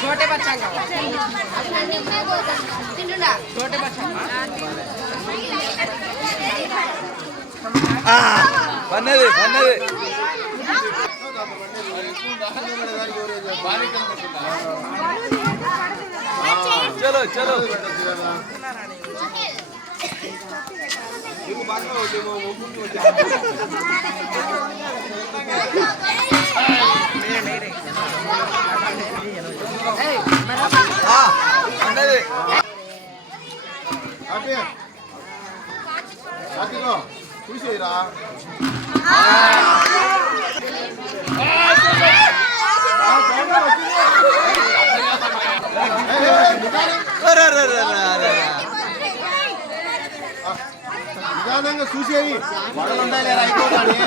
छोटे बच्चा छोटे बच्चा बनदे बनदे चलो चलो చూసేరా అరే, అరే, అరే, అరే, అరే.